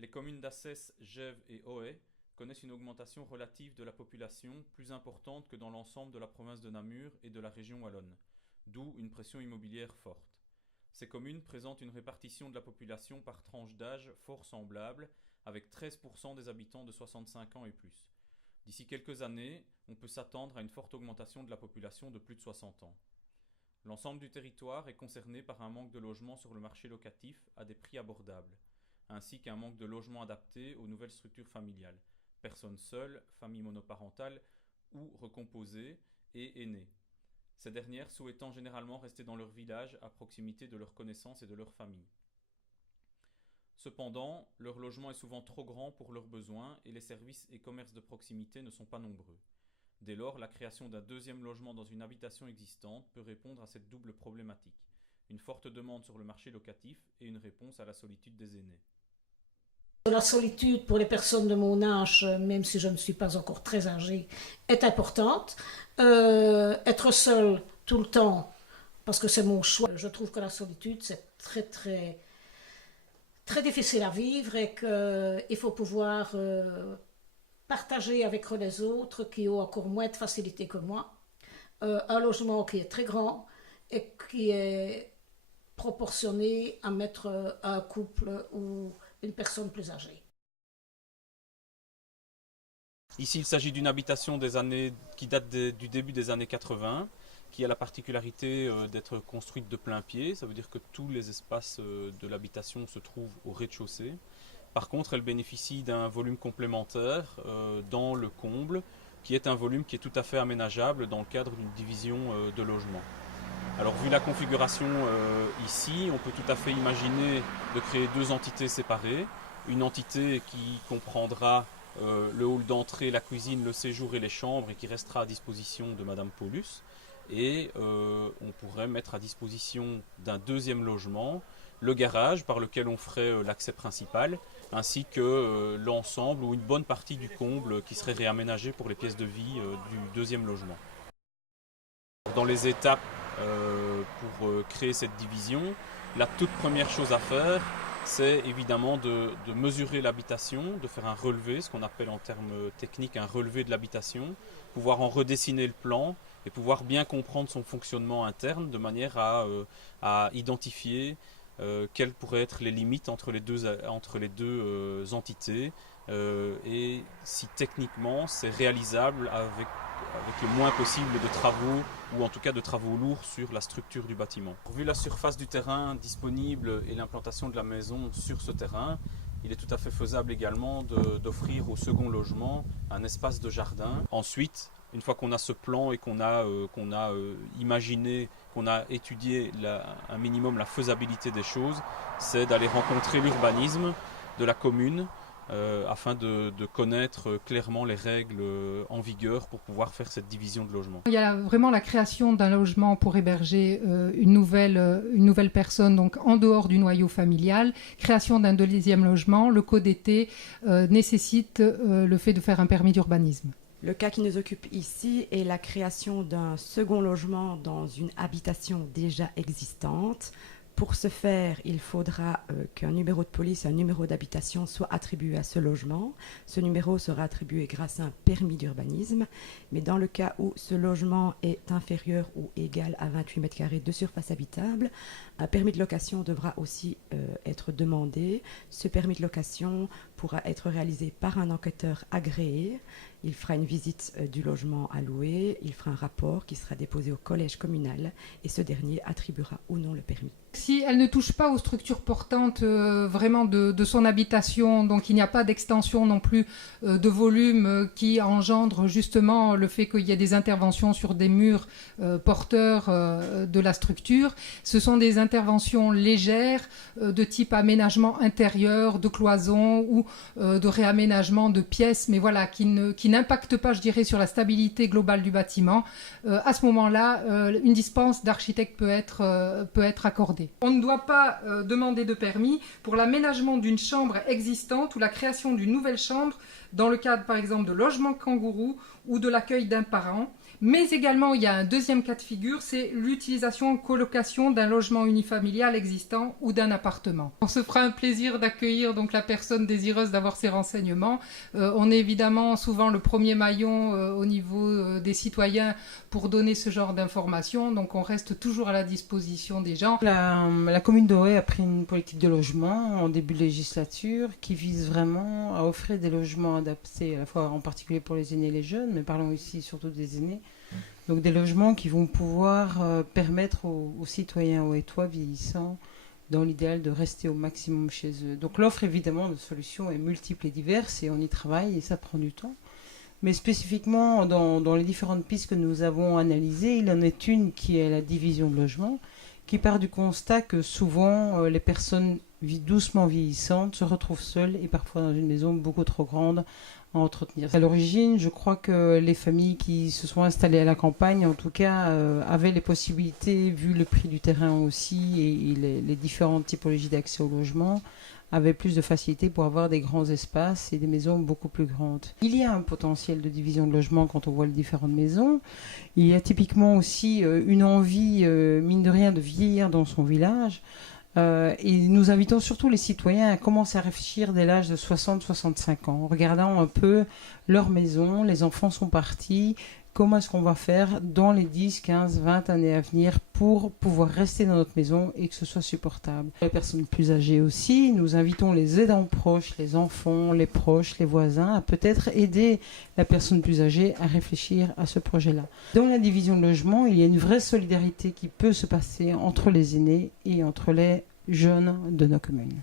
Les communes d'Assès, Gèves et Ohaye connaissent une augmentation relative de la population plus importante que dans l'ensemble de la province de Namur et de la région wallonne, d'où une pression immobilière forte. Ces communes présentent une répartition de la population par tranche d'âge fort semblable, avec 13% des habitants de 65 ans et plus. D'ici quelques années, on peut s'attendre à une forte augmentation de la population de plus de 60 ans. L'ensemble du territoire est concerné par un manque de logements sur le marché locatif à des prix abordables, ainsi qu'un manque de logements adaptés aux nouvelles structures familiales, personnes seules, familles monoparentales ou recomposées et aînées. Ces dernières souhaitant généralement rester dans leur village à proximité de leurs connaissances et de leur famille. Cependant, leur logement est souvent trop grand pour leurs besoins et les services et commerces de proximité ne sont pas nombreux. Dès lors, la création d'un deuxième logement dans une habitation existante peut répondre à cette double problématique, une forte demande sur le marché locatif et une réponse à la solitude des aînés. La solitude pour les personnes de mon âge, même si je ne suis pas encore très âgée, est importante. Être seule tout le temps, parce que c'est mon choix, je trouve que la solitude, c'est très difficile à vivre et qu'il faut pouvoir partager avec les autres qui ont encore moins de facilité que moi. Un logement qui est très grand et qui est proportionné à mettre un couple ou une personne plus âgée. Ici, il s'agit d'une habitation qui date du début des années 80, qui a la particularité d'être construite de plein pied. Ça veut dire que tous les espaces de l'habitation se trouvent au rez-de-chaussée. Par contre, elle bénéficie d'un volume complémentaire dans le comble, qui est un volume qui est tout à fait aménageable dans le cadre d'une division de logement. Alors, vu la configuration ici, on peut tout à fait imaginer de créer deux entités séparées. Une entité qui comprendra le hall d'entrée, la cuisine, le séjour et les chambres et qui restera à disposition de Madame Paulus. Et on pourrait mettre à disposition d'un deuxième logement le garage par lequel on ferait l'accès principal, ainsi que l'ensemble ou une bonne partie du comble qui serait réaménagé pour les pièces de vie du deuxième logement. Dans les étapes pour créer cette division, la toute première chose à faire, c'est évidemment de mesurer l'habitation, de faire un relevé, ce qu'on appelle en termes techniques un relevé de l'habitation, pouvoir en redessiner le plan et pouvoir bien comprendre son fonctionnement interne de manière à identifier quelles pourraient être les limites entre les deux entités et si techniquement c'est réalisable avec le moins possible de travaux ou en tout cas de travaux lourds sur la structure du bâtiment. Vu la surface du terrain disponible et l'implantation de la maison sur ce terrain, il est tout à fait faisable également d'offrir au second logement un espace de jardin. Ensuite, une fois qu'on a ce plan et qu'on a imaginé, qu'on a étudié un minimum la faisabilité des choses, c'est d'aller rencontrer l'urbanisme de la commune afin de connaître clairement les règles en vigueur pour pouvoir faire cette division de logement. Il y a vraiment la création d'un logement pour héberger une nouvelle personne, donc en dehors du noyau familial, création d'un deuxième logement. Le code été nécessite le fait de faire un permis d'urbanisme. Le cas qui nous occupe ici est la création d'un second logement dans une habitation déjà existante. Pour ce faire, il faudra qu'un numéro de police, un numéro d'habitation soit attribué à ce logement. Ce numéro sera attribué grâce à un permis d'urbanisme. Mais dans le cas où ce logement est inférieur ou égal à 28 mètres carrés de surface habitable, un permis de location devra aussi être demandé. Ce permis de location pourra être réalisé par un enquêteur agréé. Il fera une visite du logement à louer, il fera un rapport qui sera déposé au collège communal et ce dernier attribuera ou non le permis. Si elle ne touche pas aux structures portantes vraiment de son habitation, donc il n'y a pas d'extension non plus de volume qui engendre justement le fait qu'il y ait des interventions sur des murs porteurs de la structure, ce sont des interventions légères de type aménagement intérieur, de cloisons ou de réaménagement de pièces, mais voilà, qui n'impactent pas, je dirais, sur la stabilité globale du bâtiment. À ce moment-là, une dispense d'architecte peut être accordée. On ne doit pas demander de permis pour l'aménagement d'une chambre existante ou la création d'une nouvelle chambre dans le cadre, par exemple, de logement kangourou ou de l'accueil d'un parent. Mais également, il y a un deuxième cas de figure, c'est l'utilisation en colocation d'un logement unifamilial existant ou d'un appartement. On se fera un plaisir d'accueillir donc la personne désireuse d'avoir ces renseignements. On est évidemment souvent le premier maillon au niveau des citoyens pour donner ce genre d'informations, donc on reste toujours à la disposition des gens. La commune d'Ohaye a pris une politique de logement en début de législature qui vise vraiment à offrir des logements adaptés, à la fois en particulier pour les aînés et les jeunes, mais parlons ici surtout des aînés. Donc des logements qui vont pouvoir permettre aux citoyens ohayetois vieillissants, dans l'idéal, de rester au maximum chez eux. Donc l'offre évidemment de solutions est multiple et diverse et on y travaille et ça prend du temps. Mais spécifiquement dans les différentes pistes que nous avons analysées, il en est une qui est la division de logement, qui part du constat que souvent les personnes doucement vieillissantes se retrouvent seules et parfois dans une maison beaucoup trop grande à entretenir. À l'origine, je crois que les familles qui se sont installées à la campagne, en tout cas, avaient les possibilités, vu le prix du terrain aussi et les différentes typologies d'accès au logement, avaient plus de facilité pour avoir des grands espaces et des maisons beaucoup plus grandes. Il y a un potentiel de division de logement quand on voit les différentes maisons. Il y a typiquement aussi une envie, mine de rien, de vieillir dans son village. Et nous invitons surtout les citoyens à commencer à réfléchir dès l'âge de 60-65 ans, en regardant un peu leur maison, les enfants sont partis, comment est-ce qu'on va faire dans les 10, 15, 20 années à venir pour pouvoir rester dans notre maison et que ce soit supportable. Les personnes plus âgées aussi, nous invitons les aidants proches, les enfants, les proches, les voisins à peut-être aider la personne plus âgée à réfléchir à ce projet-là. Dans la division de logement, il y a une vraie solidarité qui peut se passer entre les aînés et entre les jeunes de nos communes.